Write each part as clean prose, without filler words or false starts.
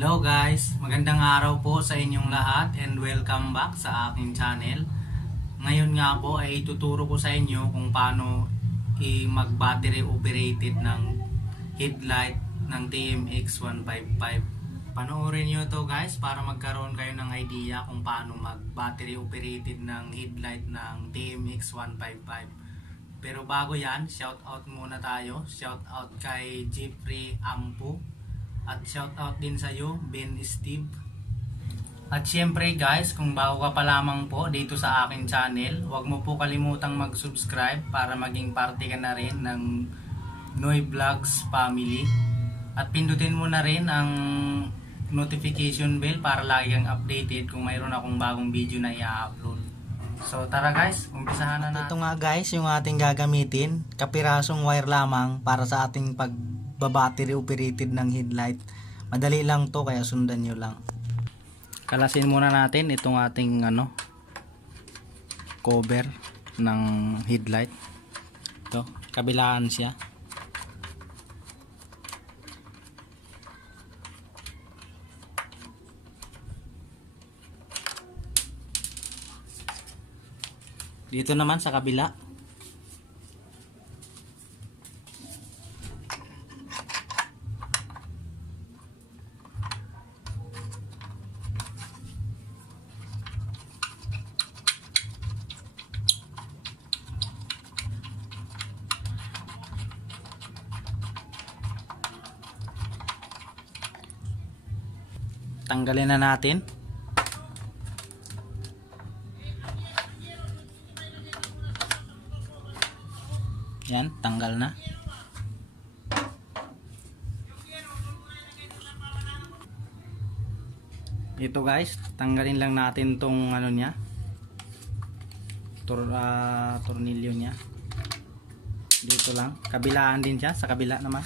Hello guys, magandang araw po sa inyong lahat and welcome back sa aking channel. Ngayon nga po ay ituturo ko sa inyo kung paano mag-battery operated ng headlight ng TMX 155. Panoorin nyo to guys para magkaroon kayo ng idea kung paano mag-battery operated ng headlight ng TMX 155. Pero bago yan, shout out muna tayo. Shout out kay Jeffrey Ampo. At shout out din sa iyo, Ben Steve. At syempre guys, kung bago ka pa lamang po dito sa aking channel, huwag mo po kalimutang mag-subscribe para maging parte ka na rin ng Noy Vlogs family. At pindutin mo na rin ang notification bell para lagi kang updated kung mayroon akong bagong video na i-upload. So tara guys, umpisahan na natin. Ito nga guys, yung ating gagamitin, kapirasong wire lamang para sa ating battery operated ng headlight. Madali lang to kaya sundan nyo lang. Kalasin muna natin itong ating cover ng headlight. Ito, kabilaan siya. Dito naman sa kabila. Tanggalin na natin. Yan, tanggal na. Ito guys, tanggalin lang natin tong niya. Tornilyo niya. Dito lang, kabilaan din siya, sa kabila naman.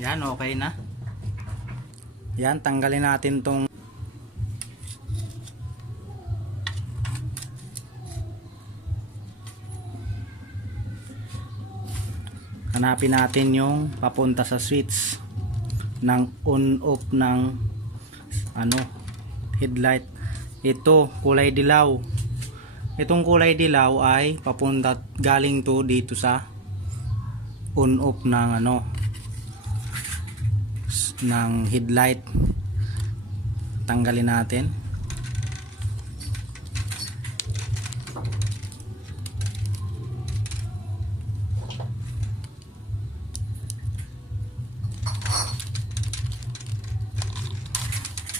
Yan, okay na. Yan, tanggalin natin tong hanapin natin yung papunta sa switch ng on off ng headlight. Ito, kulay dilaw. Itong kulay dilaw ay papunta, galing to dito sa on off ng ng headlight. Tanggalin natin.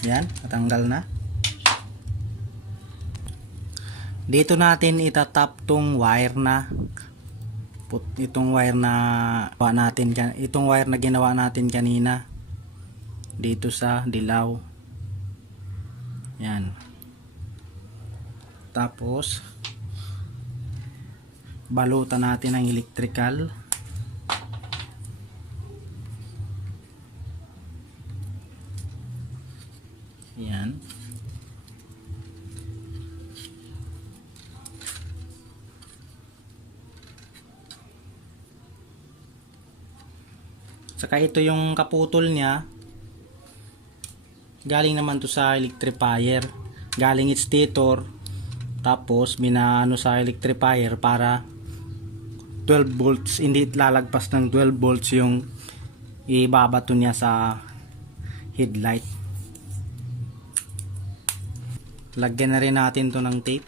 Yan, natanggal na. Dito natin itatap tong wire na itong wire na ginawa natin kanina dito sa dilaw. Yan. Tapos balutan natin ng electrical. Yan. Saka ito yung kaputol niya. Galing naman to sa electrifier. Galing stator. Tapos binaano sa electrifier para 12 volts, hindi lalagpas ng 12 volts yung ibabato niya sa headlight. Lagyan na rin natin to ng tape.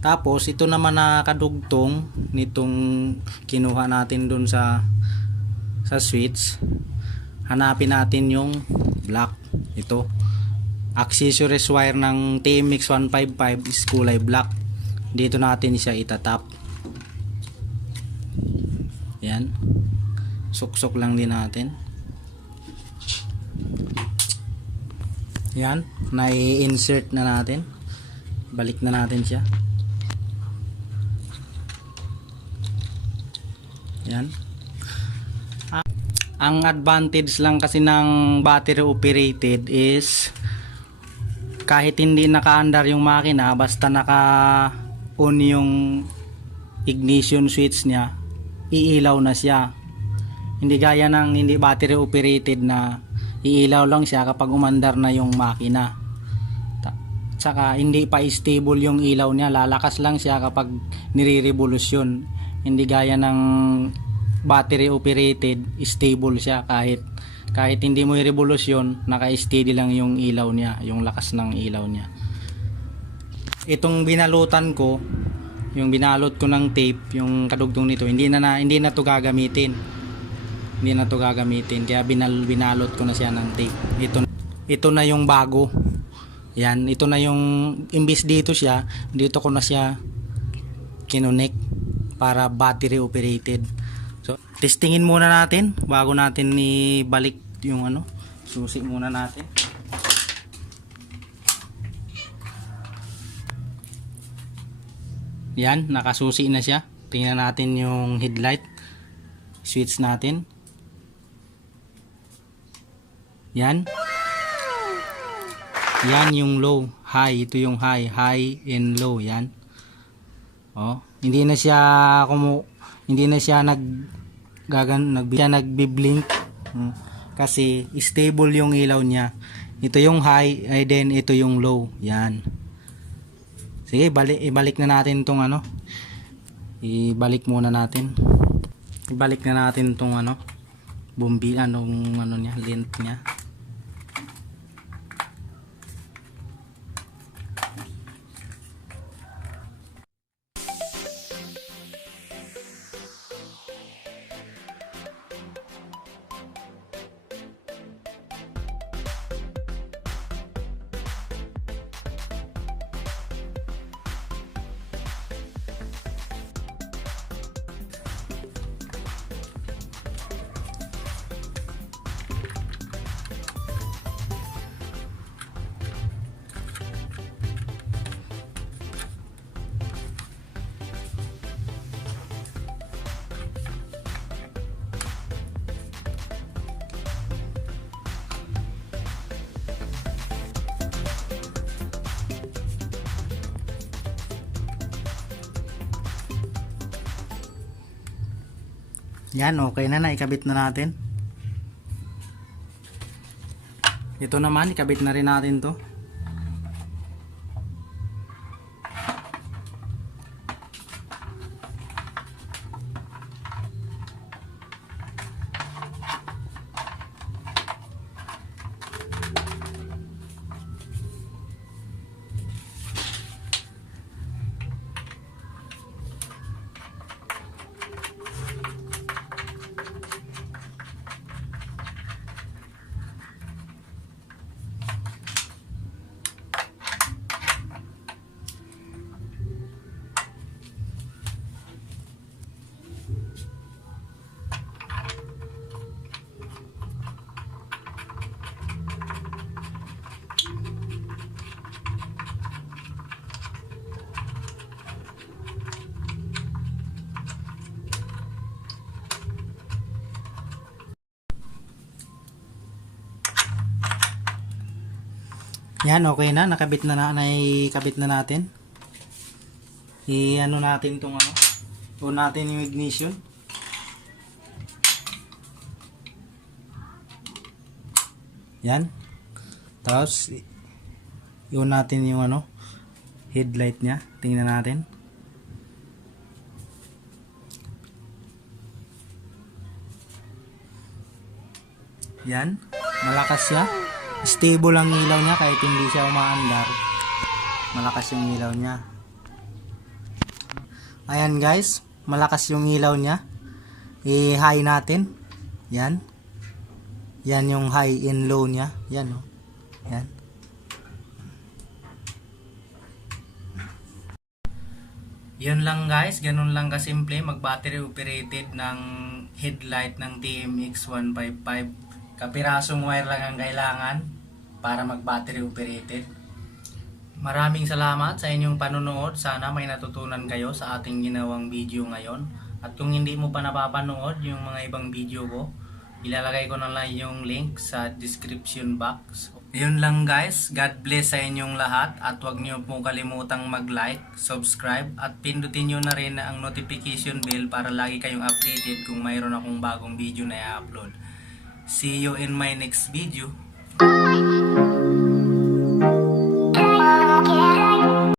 Tapos ito naman na kadugtong nitong kinuha natin dun sa switch. Hanapin natin yung black. Ito, accessories wire ng TMX 155 is kulay black. Dito natin siya itatap. Yan, suksok lang din natin. Yan, nai-insert na natin. Balik na natin siya. Yan. Ang advantage lang kasi ng battery operated is kahit hindi naka-andar yung makina, basta naka-on yung ignition switch niya, iilaw na siya. Hindi gaya ng hindi battery operated na iilaw lang siya kapag umandar na yung makina. Tsaka hindi pa stable yung ilaw niya, lalakas lang siya kapag nire-revolusyon. Hindi gaya ng battery operated, stable siya kahit hindi mo i-revolusyon, naka-steady lang yung ilaw niya, yung lakas ng ilaw niya. Itong binalutan ko, yung binalot ko ng tape, yung kadugtong nito, hindi na to gagamitin. Hindi na to gagamitin, kaya binalot ko na siya ng tape. Ito na yung bago. Yan, ito na yung imbis dito ko na siya kinonek para battery operated. So, testingin muna natin bago natin ibalik yung susi muna natin. Yan, nakasusi na siya. Tingnan natin yung headlight. Switch natin. Yan. Yan yung low, high. Ito yung high and low. Yan. Oh, hindi na siya nagbi-blink kasi stable yung ilaw niya. Ito yung high, ay then ito yung low. Yan. Sige, ibalik na natin tong ibalik muna natin. Ibalik na natin tong bumbi niya, length niya. Yan, okay na, ikabit na natin. Ito naman, ikabit na rin natin to. Yan, okay na, nakabit na naikabit na natin. Natin tong on natin yung ignition. Yan. Tapos i-on natin yung headlight niya. Tingnan natin. Yan, malakas siya. Stable ang ilaw niya kahit hindi siya umaandar. Malakas yung ilaw niya. Ayan guys, malakas yung ilaw niya. I-high natin. Yan. Yan yung high and low niya. Yan oh. Yan. Yun lang guys, ganun lang kasimple mag-battery operated ng headlight ng TMX155. Kapirasong wire lang ang kailangan para mag-battery operated. Maraming salamat sa inyong panonood. Sana may natutunan kayo sa ating ginawang video ngayon. At kung hindi mo pa napapanood yung mga ibang video ko, Ilalagay ko na lang yung link sa description box. Yun lang guys, God bless sa inyong lahat at huwag niyo po kalimutang mag-like, subscribe at pindutin niyo na rin ang notification bell para lagi kayong updated kung mayroon akong bagong video na i-upload. See you in my next video.